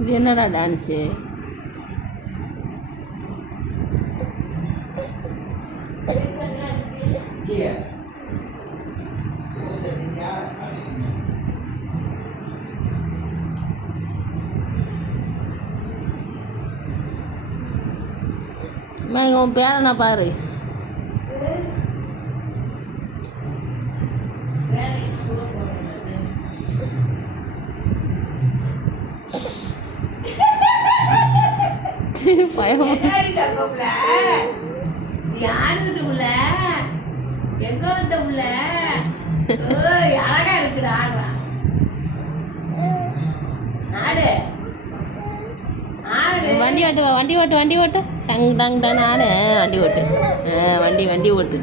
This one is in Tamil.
இது என்னடா டான்ஸு? உன் பேரனை பாரு. பயம் யாரு உள்ள எங்க வந்த உள்ள அழகா இருக்குடா ஆடு வண்டி ஓட்டு வண்டி ஓட்டு வண்டி ஓட்டு டங் டங் டங் ஆடு வண்டி ஓட்டு வண்டி வண்டி ஓட்டு